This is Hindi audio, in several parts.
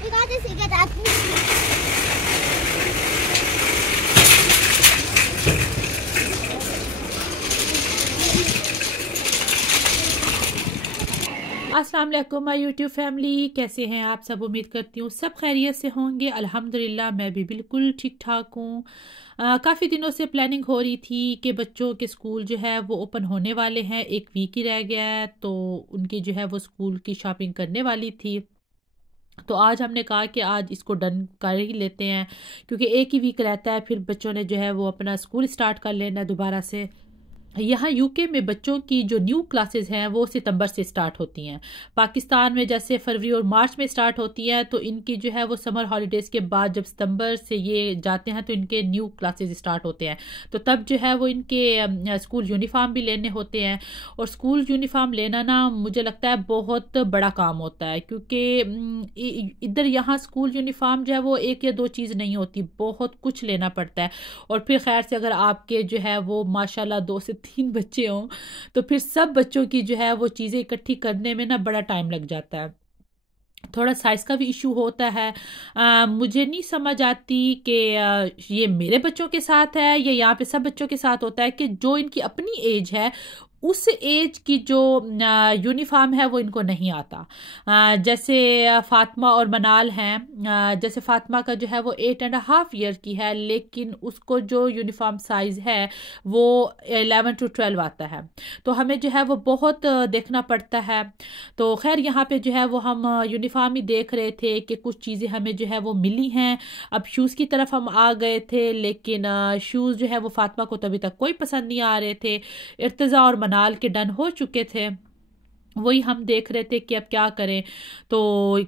अस्सलाम वालेकुम माय यूट्यूब फैमिली, कैसे हैं आप सब। उम्मीद करती हूँ सब खैरियत से होंगे। अल्हम्दुलिल्लाह मैं भी बिल्कुल ठीक ठाक हूँ। काफ़ी दिनों से प्लानिंग हो रही थी कि बच्चों के स्कूल जो है वो ओपन होने वाले हैं, एक वीक ही रह गया है, तो उनकी जो है वो स्कूल की शॉपिंग करने वाली थी। तो आज हमने कहा कि आज इसको डन कर ही लेते हैं, क्योंकि एक ही वीक रहता है, फिर बच्चों ने जो है वो अपना स्कूल स्टार्ट कर लेना है दोबारा से। यहाँ यूके में बच्चों की जो न्यू क्लासेस हैं वो सितंबर से स्टार्ट होती हैं। पाकिस्तान में जैसे फरवरी और मार्च में स्टार्ट होती हैं, तो इनकी जो है वो समर हॉलीडेज़ के बाद जब सितंबर से ये जाते हैं तो इनके न्यू क्लासेस स्टार्ट होते हैं। तो तब जो है वो इनके स्कूल यूनिफॉर्म भी लेने होते हैं। और स्कूल यूनिफॉर्म लेना ना मुझे लगता है बहुत बड़ा काम होता है, क्योंकि इधर यहाँ स्कूल यूनिफॉर्म जो है वो एक या दो चीज़ नहीं होती, बहुत कुछ लेना पड़ता है। और फिर खैर से अगर आपके जो है वो माशाल्लाह 2 से 3 बच्चे हों, तो फिर सब बच्चों की जो है वो चीज़ें इकट्ठी करने में ना बड़ा टाइम लग जाता है। थोड़ा साइज़ का भी इशू होता है। मुझे नहीं समझ आती कि ये मेरे बच्चों के साथ है या यहाँ पे सब बच्चों के साथ होता है कि जो इनकी अपनी एज है उस एज की जो यूनिफॉर्म है वो इनको नहीं आता। जैसे फातिमा और मनाल हैं, जैसे फातिमा का जो है वो 8.5 ईयर की है, लेकिन उसको जो यूनिफॉर्म साइज़ है वो 11 to 12 आता है। तो हमें जो है वो बहुत देखना पड़ता है। तो खैर यहाँ पे जो है वो हम यूनिफॉर्म ही देख रहे थे कि कुछ चीज़ें हमें जो है वो मिली हैं। अब शूज़ की तरफ हम आ गए थे, लेकिन शूज़ जो है वो फातिमा को तो अभी तक कोई पसंद नहीं आ रहे थे। इर्तिज़ा और मनाल के डन हो चुके थे, वही हम देख रहे थे कि अब क्या करें। तो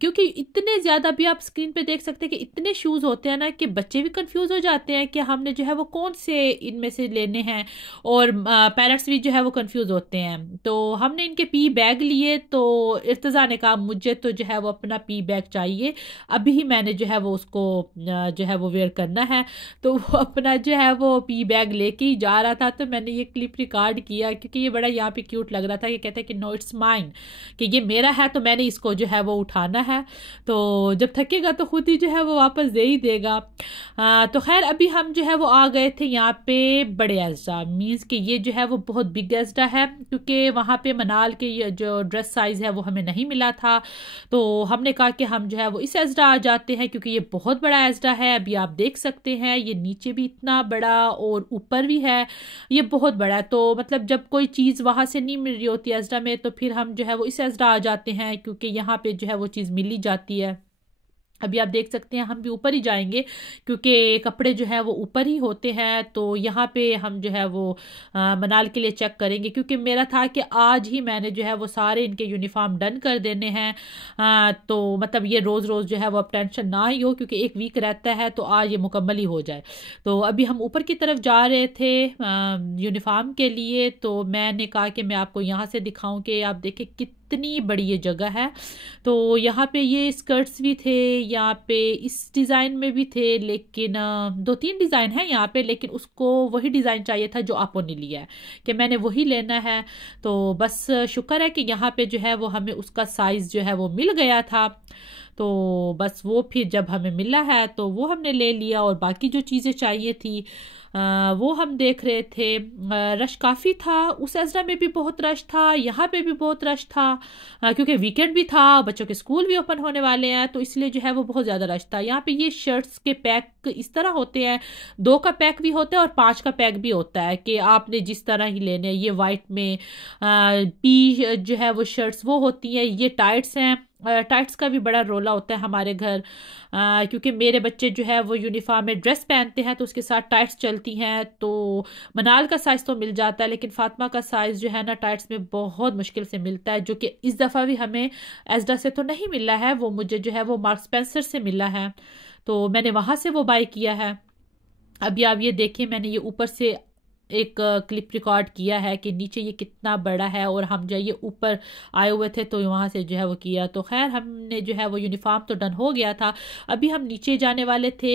क्योंकि इतने ज़्यादा भी आप स्क्रीन पे देख सकते हैं कि इतने शूज़ होते हैं ना कि बच्चे भी कंफ्यूज हो जाते हैं कि हमने जो है वो कौन से इनमें से लेने हैं, और पेरेंट्स भी जो है वो कंफ्यूज होते हैं। तो हमने इनके पी बैग लिए, तो इर्तिज़ा ने कहा मुझे तो जो है वो अपना पी बैग चाहिए, अभी ही मैंने जो है वो उसको जो है वो वेयर करना है। तो वो अपना जो है वो पी बैग लेके ही जा रहा था। तो मैंने ये क्लिप रिकॉर्ड किया, क्योंकि ये बड़ा यहाँ पे क्यूट लग रहा था। ये कहता है कि नो इट्स माइन, कि ये मेरा है तो मैंने इसको जो है वो उठाना है, तो जब थकेगा तो खुद ही जो है वो वापस दे ही देगा। तो खैर अभी हम जो है वो आ गए थे यहाँ पे बड़े एज़्डा, मीन्स कि ये जो है वो बहुत बिग एज़्डा है, क्योंकि वहाँ पे मनाल के जो ड्रेस साइज़ है वो हमें नहीं मिला था। तो हमने कहा कि हम जो है वो इस एज़्डा आ जाते हैं, क्योंकि ये बहुत बड़ा एज़्डा है। अभी आप देख सकते हैं ये नीचे भी इतना बड़ा और ऊपर भी है, ये बहुत बड़ा है। तो मतलब जब कोई चीज़ वहाँ से नहीं मिल रही होती एज़्डा में, तो फिर हम जो है वो इस एज़्डा आ जाते हैं, क्योंकि यहाँ पे जो है वो चीज़ मिल ही जाती है। अभी आप देख सकते हैं हम भी ऊपर ही जाएंगे, क्योंकि कपड़े जो है वो ऊपर ही होते हैं। तो यहाँ पे हम जो है वो मनाल के लिए चेक करेंगे, क्योंकि मेरा था कि आज ही मैंने जो है वो सारे इनके यूनिफॉर्म डन कर देने हैं। तो मतलब ये रोज़ रोज़ जो है वो अब टेंशन ना ही हो, क्योंकि एक वीक रहता है, तो आज ये मुकम्मल ही हो जाए। तो अभी हम ऊपर की तरफ जा रहे थे यूनिफॉर्म के लिए। तो मैंने कहा कि मैं आपको यहाँ से दिखाऊं कि आप देखें कितनी बड़ी ये जगह है। तो यहाँ पे ये स्कर्ट्स भी थे, यहाँ पे इस डिज़ाइन में भी थे, लेकिन 2-3 डिज़ाइन है यहाँ पे, लेकिन उसको वही डिज़ाइन चाहिए था जो आपो ने लिया है, कि मैंने वही लेना है। तो बस शुक्र है कि यहाँ पे जो है वो हमें उसका साइज़ जो है वो मिल गया था। तो बस वो फिर जब हमें मिला है तो वो हमने ले लिया, और बाकी जो चीज़ें चाहिए थी वो हम देख रहे थे। रश काफ़ी था, उस एज़रा में भी बहुत रश था, यहाँ पे भी बहुत रश था, क्योंकि वीकेंड भी था, बच्चों के स्कूल भी ओपन होने वाले हैं, तो इसलिए जो है वो बहुत ज़्यादा रश था। यहाँ पे ये शर्ट्स के पैक इस तरह होते हैं, 2 का पैक भी होता है और 5 का पैक भी होता है, कि आपने जिस तरह ही लेने हैं। ये वाइट में पी जो है वो शर्ट्स वो होती हैं, ये टाइट्स हैं। टाइट्स का भी बड़ा रोला होता है हमारे घर, क्योंकि मेरे बच्चे जो है वो यूनिफॉर्म में ड्रेस पहनते हैं तो उसके साथ टाइट्स चलती हैं। तो मनाल का साइज़ तो मिल जाता है, लेकिन फातिमा का साइज़ जो है ना टाइट्स में बहुत मुश्किल से मिलता है, जो कि इस दफ़ा भी हमें एज़डा से तो नहीं मिला है, वो मुझे जो है वो मार्क्स स्पेंसर से मिला है। तो मैंने वहाँ से वो बाय किया है। अभी आप ये देखिए, मैंने ये ऊपर से एक क्लिप रिकॉर्ड किया है कि नीचे ये कितना बड़ा है, और हम जो ये ऊपर आए हुए थे तो वहाँ से जो है वो किया। तो खैर हमने जो है वो यूनिफॉर्म तो डन हो गया था। अभी हम नीचे जाने वाले थे।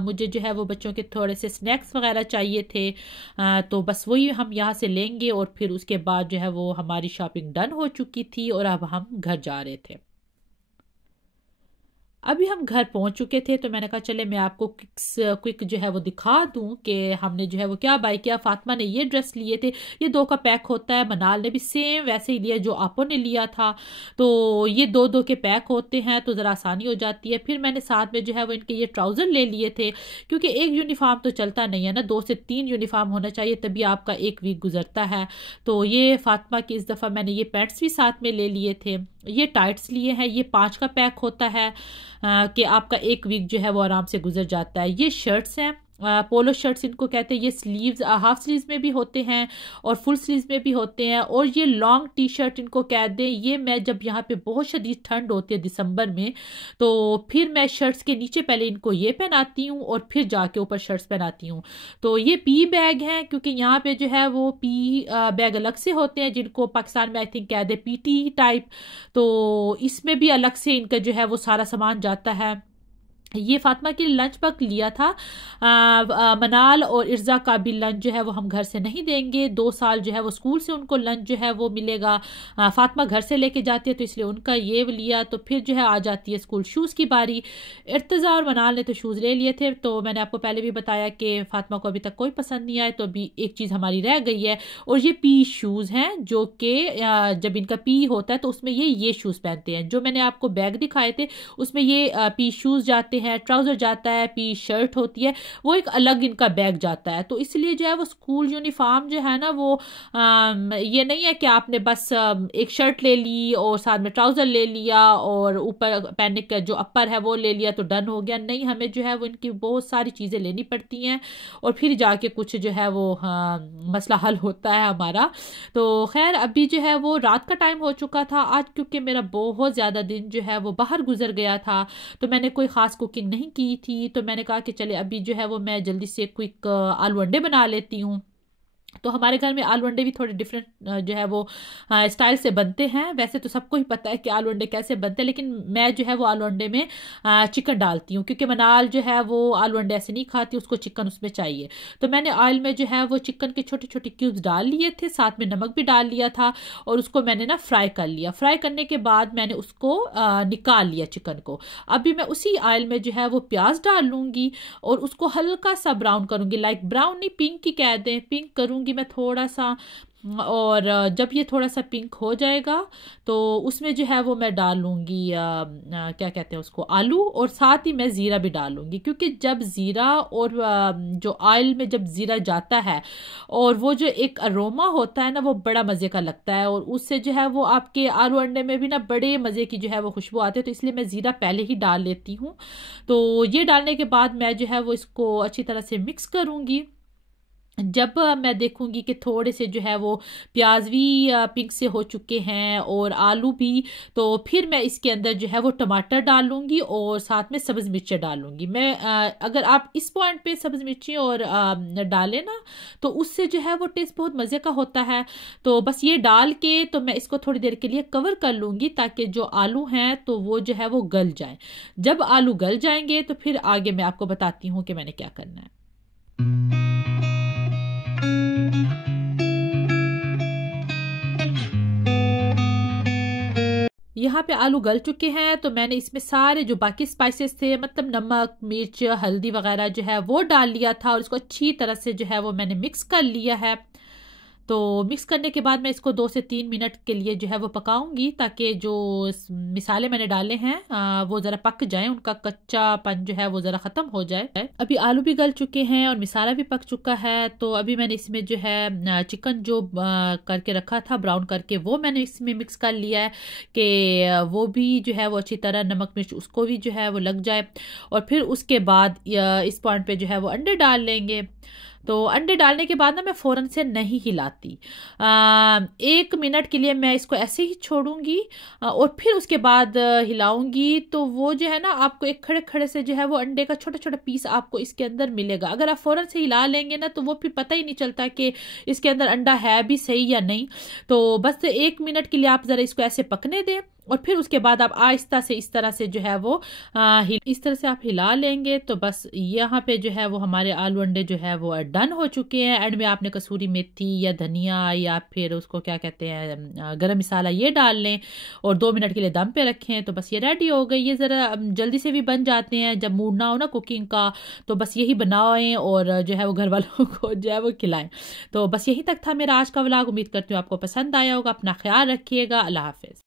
मुझे जो है वो बच्चों के थोड़े से स्नैक्स वगैरह चाहिए थे, तो बस वही हम यहाँ से लेंगे, और फिर उसके बाद जो है वो हमारी शॉपिंग डन हो चुकी थी और अब हम घर जा रहे थे। अभी हम घर पहुंच चुके थे, तो मैंने कहा चले मैं आपको क्विक जो है वो दिखा दूं कि हमने जो है वो क्या बाय किया। फातिमा ने ये ड्रेस लिए थे, ये 2 का पैक होता है। मनाल ने भी सेम वैसे ही लिया जो आपो ने लिया था। तो ये 2 के पैक होते हैं तो ज़रा आसानी हो जाती है। फिर मैंने साथ में जो है वो इनके ये ट्राउज़र ले लिए थे, क्योंकि एक यूनिफॉर्म तो चलता नहीं है ना, 2 से 3 यूनिफॉर्म होना चाहिए, तभी आपका एक वीक गुजरता है। तो ये फातिमा की इस दफ़ा मैंने ये पैंट्स भी साथ में ले लिए थे। ये टाइट्स लिए हैं, ये 5 का पैक होता है कि आपका एक वीक जो है वो आराम से गुजर जाता है। ये शर्ट्स हैं, पोलो शर्ट्स इनको कहते हैं। ये स्लीव्स हाफ स्लीव्स में भी होते हैं और फुल स्लीव्स में भी होते हैं। और ये लॉन्ग टी शर्ट इनको कह दें, ये मैं जब यहाँ पे बहुत शदीद ठंड होती है दिसंबर में, तो फिर मैं शर्ट्स के नीचे पहले इनको ये पहनाती हूँ और फिर जाके ऊपर शर्ट्स पहनाती हूँ। तो ये पी बैग हैं, क्योंकि यहाँ पे जो है वो पी बैग अलग से होते हैं, जिनको पाकिस्तान में आई थिंक कह दे पीटी टाइप। तो इसमें भी अलग से इनका जो है वो सारा सामान जाता है। ये फातिमा के लंच बॉक्स लिया था। मनाल और इर्जा का भी लंच जो है वो हम घर से नहीं देंगे। 2 साल जो है वो स्कूल से उनको लंच जो है वो मिलेगा। फातिमा घर से लेके जाती है तो इसलिए उनका ये लिया। तो फिर जो है आ जाती है स्कूल शूज़ की बारी। इर्तज़ा और मनाल ने तो शूज़ ले लिए थे। तो मैंने आपको पहले भी बताया कि फातिमा को अभी तक कोई पसंद नहीं आया, तो अभी एक चीज़ हमारी रह गई है, और ये पी शूज़ हैं, जो कि जब इनका पी होता है तो उसमें ये शूज़ पहनते हैं। जो मैंने आपको बैग दिखाए थे उसमें ये पी शूज़ जाते हैं, ट्राउजर जाता है, पी शर्ट होती है, वो एक अलग इनका बैग जाता है। तो इसलिए जो है वो स्कूल यूनिफॉर्म जो है ना वो ये नहीं है कि आपने बस एक शर्ट ले ली और साथ में ट्राउजर ले लिया और ऊपर पहनने का जो अपर है वो ले लिया तो डन हो गया। नहीं, हमें जो है वो इनकी बहुत सारी चीज़ें लेनी पड़ती हैं और फिर जाके कुछ जो है वो मसला हल होता है हमारा। तो खैर अभी जो है वो रात का टाइम हो चुका था आज, क्योंकि मेरा बहुत ज़्यादा दिन जो है वो बाहर गुजर गया था, तो मैंने कोई ख़ास कुकिंग नहीं की थी। तो मैंने कहा कि चले अभी जो है वो मैं जल्दी से क्विक आलू अंडे बना लेती हूँ। तो हमारे घर में आलू अंडे भी थोड़े डिफरेंट जो है वो स्टाइल से बनते हैं। वैसे तो सबको ही पता है कि आलू अंडे कैसे बनते हैं, लेकिन मैं जो है वो आलू अंडे में चिकन डालती हूँ, क्योंकि मनाल जो है वो आलू अंडे ऐसे नहीं खाती, उसको चिकन उसमें चाहिए। तो मैंने ऑयल में जो है वो चिकन के छोटे छोटे क्यूब्स डाल लिए थे, साथ में नमक भी डाल लिया था और उसको मैंने ना फ्राई कर लिया। फ्राई करने के बाद मैंने उसको निकाल लिया चिकन को। अभी मैं उसी ऑयल में जो है वो प्याज डाल लूँगी और उसको हल्का सा ब्राउन करूँगी, लाइक ब्राउन नहीं, पिंक ही कह दें, पिंक करूँगी मैं थोड़ा सा। और जब ये थोड़ा सा पिंक हो जाएगा तो उसमें जो है वो मैं डालूंगी क्या कहते हैं उसको, आलू, और साथ ही मैं ज़ीरा भी डालूंगी, क्योंकि जब ज़ीरा और जो ऑयल में जब ज़ीरा जाता है और वो जो एक अरोमा होता है ना वो बड़ा मज़े का लगता है, और उससे जो है वो आपके आलू अंडे में भी ना बड़े मज़े की जो है वो खुशबू आती है। तो इसलिए मैं ज़ीरा पहले ही डाल लेती हूँ। तो ये डालने के बाद मैं जो है वो इसको अच्छी तरह से मिक्स करूँगी। जब मैं देखूंगी कि थोड़े से जो है वो प्याज भी पिंक से हो चुके हैं और आलू भी, तो फिर मैं इसके अंदर जो है वो टमाटर डालूंगी और साथ में सब्ज़ मिर्चें डालूंगी। मैं अगर आप इस पॉइंट पे सब्ज़ मिर्चें और डालें ना तो उससे जो है वो टेस्ट बहुत मज़े का होता है। तो बस ये डाल के तो मैं इसको थोड़ी देर के लिए कवर कर लूँगी, ताकि जो आलू हैं तो वो जो है वो गल जाएं। जब आलू गल जाएंगे तो फिर आगे मैं आपको बताती हूँ कि मैंने क्या करना है। यहाँ पे आलू गल चुके हैं तो मैंने इसमें सारे जो बाकी स्पाइसेस थे, मतलब नमक, मिर्च, हल्दी वगैरह जो है वो डाल लिया था और इसको अच्छी तरह से जो है वो मैंने मिक्स कर लिया है। तो मिक्स करने के बाद मैं इसको 2 से 3 मिनट के लिए जो है वो पकाऊंगी, ताकि जो मिसाले मैंने डाले हैं वो ज़रा पक जाएं, उनका कच्चापन जो है वो ज़रा ख़त्म हो जाए। अभी आलू भी गल चुके हैं और मिसाला भी पक चुका है। तो अभी मैंने इसमें जो है चिकन जो करके रखा था ब्राउन करके, वो मैंने इसमें मिक्स कर लिया है कि वो भी जो है वो अच्छी तरह नमक मिर्च उसको भी जो है वो लग जाए। और फिर उसके बाद इस पॉइंट पे जो है वो अंडे डाल लेंगे। तो अंडे डालने के बाद ना मैं फ़ौरन से नहीं हिलाती, 1 मिनट के लिए मैं इसको ऐसे ही छोड़ूंगी और फिर उसके बाद हिलाऊंगी। तो वो जो है ना आपको एक खड़े खड़े से जो है वो अंडे का छोटा छोटा पीस आपको इसके अंदर मिलेगा। अगर आप फ़ौरन से हिला लेंगे ना तो वो फिर पता ही नहीं चलता कि इसके अंदर अंडा है भी सही या नहीं। तो बस 1 मिनट के लिए आप ज़रा इसको ऐसे पकने दें और फिर उसके बाद आप आहिस्ता से इस तरह से जो है वो इस तरह से आप हिला लेंगे। तो बस यहाँ पे जो है वो हमारे आलू अंडे जो है वो डन हो चुके हैं। एंड में आपने कसूरी मेथी या धनिया या फिर उसको क्या कहते हैं गरम मसाला ये डाल लें और 2 मिनट के लिए दम पे रखें। तो बस ये रेडी हो गई। ये ज़रा जल्दी से भी बन जाते हैं, जब मूड ना हो ना कुकिंग का तो बस यही बनाएं और जो है वो घर वालों को जो है वो खिलाएं। तो बस यही तक था मेरा आज का व्लॉग। उम्मीद करती हूँ आपको पसंद आया होगा। अपना ख्याल रखिएगा। अल्लाह हाफिज़।